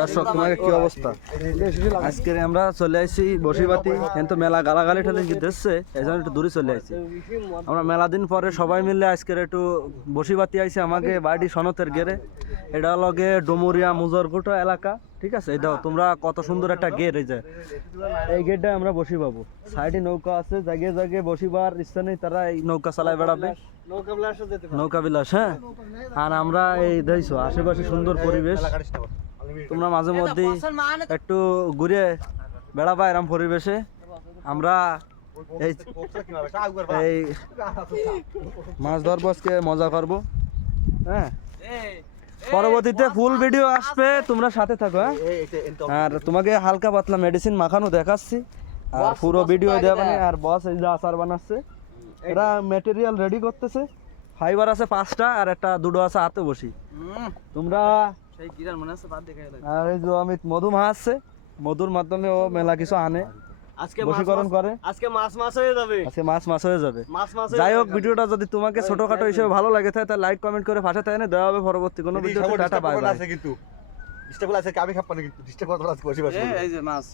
দর্শক তোমাকে কি অবস্থা? আজকে আমরা চলে আসছি বসিবাতি, কিন্তু মেলা গালাগালি ঠালি দিচ্ছে, এই জন্য একটু দূরে চলে আসছি। আমরা মেলা দিন পরে সবাই মিলে আজকের একটু বসিবাতি আইছে আমাকে বাড়ি সনতের গেরে। এটা লগে ডুমুরিয়া মুজরঘোটা এলাকা, ঠিক আছে? এটা তোমরা কত সুন্দর একটা গেট, এই যে এই গেটটা আমরা বসি পাবো। সাইডে নৌকা আছে, জায়গায় জায়গায় বসিবার ইচ্ছা নেই, তারা এই নৌকা চালায় বেড়াবে, নৌকা বিলাস। হ্যাঁ, আর আমরা এই দেখছো আশেপাশে সুন্দর পরিবেশ, তোমরা মাঝে মধ্যে একটু ঘুরে বেড়াবা এরম পরিবেশে। আমরা এই এই মাছ ধরবো, আজকে মজা করবো। হ্যাঁ, পরবর্তীতে ফুল ভিডিও আসবে, তোমরা সাথে থাকো। হ্যাঁ, আর তোমাকে হালকা পাতলা মেডিসিন মাখানো দেখাচ্ছি, আর পুরো ভিডিও দেবে। আর বস এই যে আচার বানাচ্ছে, এরা ম্যাটেরিয়াল রেডি করতেছে। ফাইবার আছে 5টা, আর একটা দুটো আছে হাতে বসি। তোমরা আর এই যে অমিত মধু মাহাচ্ছে, মধুর মাধ্যমে ও মেলা কিছু আনে, বশীকরণ করে। আজকে মাছ হয়ে যাবে। যাই হোক, ভিডিওটা যদি তোমাকে ছোটখাটো হিসেবে ভালো লাগে থাকে, তাহলে লাইক কমেন্ট করে পাশে থাকে, দেওয়া হবে পরবর্তী কোনো ভিডিওতে। Tata, bye bye. কিন্তু ডিস্টার্ব আছে, আমি খাপ পানি কিন্তু ডিস্টার্ব করতে আছে বসে বসে। এই যে মাছ